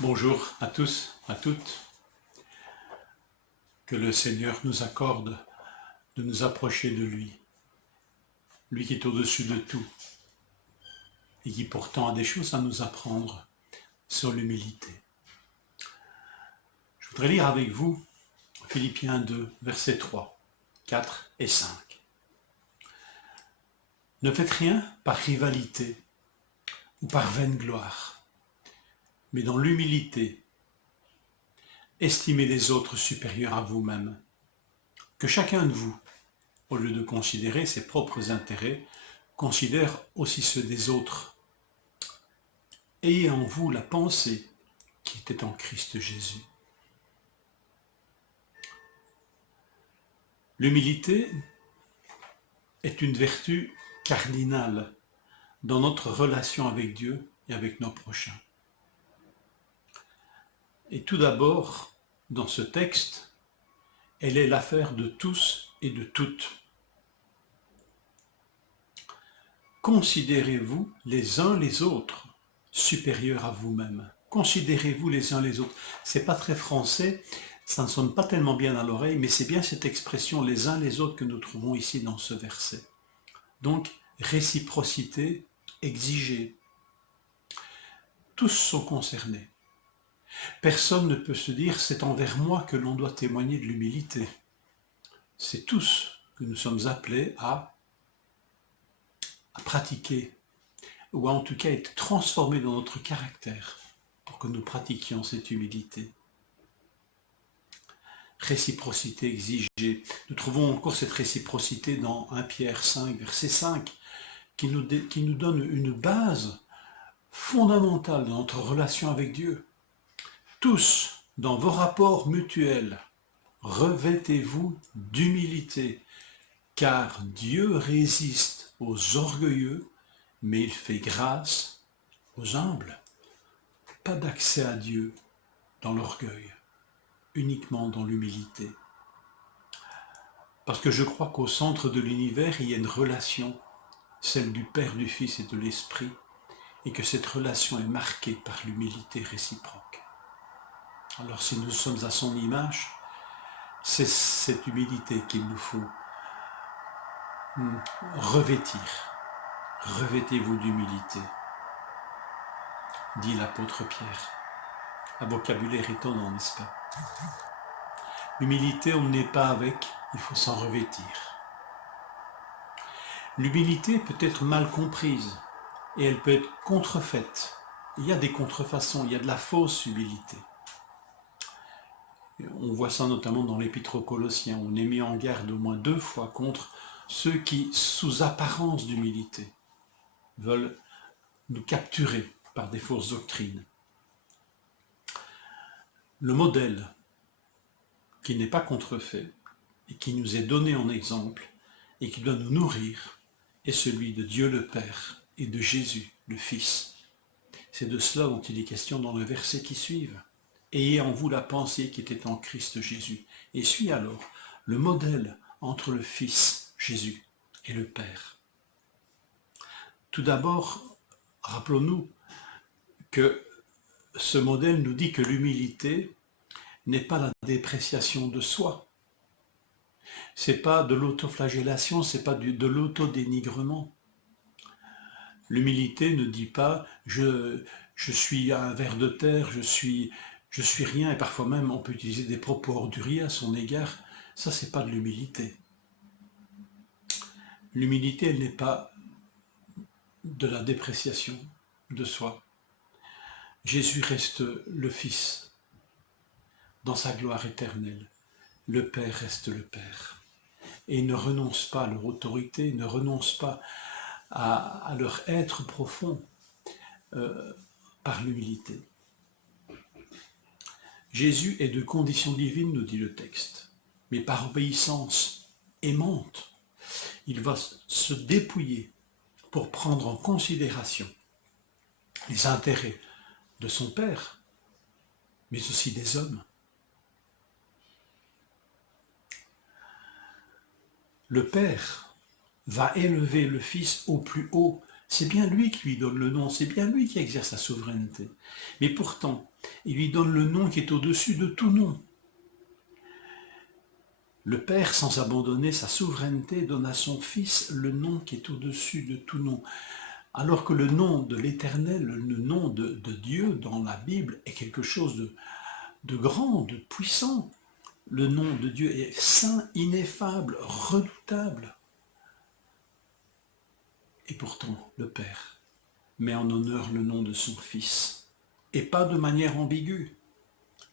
Bonjour à tous, à toutes. Que le Seigneur nous accorde de nous approcher de lui, lui qui est au-dessus de tout et qui pourtant a des choses à nous apprendre sur l'humilité. Je voudrais lire avec vous Philippiens 2, versets 3, 4 et 5. Ne faites rien par rivalité ou par vaine gloire, mais dans l'humilité, estimez les autres supérieurs à vous-même. Que chacun de vous, au lieu de considérer ses propres intérêts, considère aussi ceux des autres. Ayez en vous la pensée qui était en Christ Jésus. L'humilité est une vertu cardinale dans notre relation avec Dieu et avec nos prochains. Et tout d'abord, dans ce texte, elle est l'affaire de tous et de toutes. Considérez-vous les uns les autres supérieurs à vous-même. Considérez-vous les uns les autres. C'est pas très français, ça ne sonne pas tellement bien à l'oreille, mais c'est bien cette expression les uns les autres que nous trouvons ici dans ce verset. Donc, réciprocité exigée. Tous sont concernés. Personne ne peut se dire c'est envers moi que l'on doit témoigner de l'humilité. C'est tous que nous sommes appelés à pratiquer, ou à en tout cas être transformés dans notre caractère pour que nous pratiquions cette humilité. Réciprocité exigée. Nous trouvons encore cette réciprocité dans 1 Pierre 5, verset 5, qui nous donne une base fondamentale dans notre relation avec Dieu. Tous, dans vos rapports mutuels, revêtez-vous d'humilité, car Dieu résiste aux orgueilleux, mais il fait grâce aux humbles. Pas d'accès à Dieu dans l'orgueil, uniquement dans l'humilité. Parce que je crois qu'au centre de l'univers, il y a une relation, celle du Père, du Fils et de l'Esprit, et que cette relation est marquée par l'humilité réciproque. Alors si nous sommes à son image, c'est cette humilité qu'il nous faut revêtir. Revêtez-vous d'humilité, dit l'apôtre Pierre. Un vocabulaire étonnant, n'est-ce pas? L'humilité, on n'est pas avec, il faut s'en revêtir. L'humilité peut être mal comprise et elle peut être contrefaite. Il y a des contrefaçons, il y a de la fausse humilité. On voit ça notamment dans l'Épître aux Colossiens. On est mis en garde au moins 2 fois contre ceux qui, sous apparence d'humilité, veulent nous capturer par des fausses doctrines. Le modèle qui n'est pas contrefait et qui nous est donné en exemple et qui doit nous nourrir est celui de Dieu le Père et de Jésus le Fils. C'est de cela dont il est question dans le verset qui suit. Ayez en vous la pensée qui était en Christ Jésus. Et suit alors le modèle entre le Fils Jésus et le Père. Tout d'abord, rappelons-nous que ce modèle nous dit que l'humilité n'est pas la dépréciation de soi. C'est pas de l'autoflagellation, c'est pas de l'autodénigrement. L'humilité ne dit pas je suis un ver de terre, je suis rien, et parfois même on peut utiliser des propos orduriers à son égard. Ça, c'est pas de l'humilité. L'humilité, elle n'est pas de la dépréciation de soi. Jésus reste le Fils dans sa gloire éternelle. Le Père reste le Père. Et il ne renonce pas à leur autorité, il ne renonce pas à leur être profond par l'humilité. Jésus est de condition divine, nous dit le texte, mais par obéissance aimante, il va se dépouiller pour prendre en considération les intérêts de son Père, mais aussi des hommes. Le Père va élever le Fils au plus haut C'est bien lui qui lui donne le nom, c'est bien lui qui exerce sa souveraineté. Mais pourtant, il lui donne le nom qui est au-dessus de tout nom. Le Père, sans abandonner sa souveraineté, donne à son Fils le nom qui est au-dessus de tout nom. Alors que le nom de l'Éternel, le nom de Dieu dans la Bible est quelque chose de grand, de puissant. Le nom de Dieu est saint, ineffable, redoutable. Et pourtant, le Père met en honneur le nom de son Fils, et pas de manière ambiguë.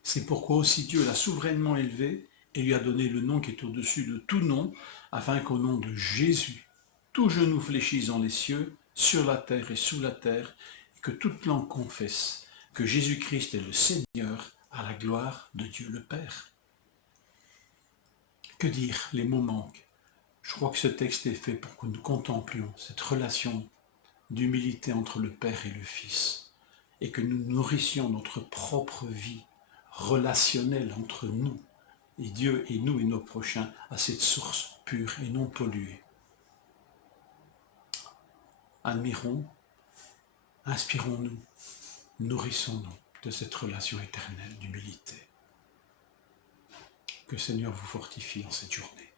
C'est pourquoi aussi Dieu l'a souverainement élevé et lui a donné le nom qui est au-dessus de tout nom, afin qu'au nom de Jésus, tout genou fléchisse dans les cieux, sur la terre et sous la terre, et que toute langue confesse que Jésus-Christ est le Seigneur, à la gloire de Dieu le Père. Que dire, les mots manquent. Je crois que ce texte est fait pour que nous contemplions cette relation d'humilité entre le Père et le Fils, et que nous nourrissions notre propre vie relationnelle entre nous et Dieu et nous et nos prochains à cette source pure et non polluée. Admirons, inspirons-nous, nourrissons-nous de cette relation éternelle d'humilité. Que le Seigneur vous fortifie en cette journée.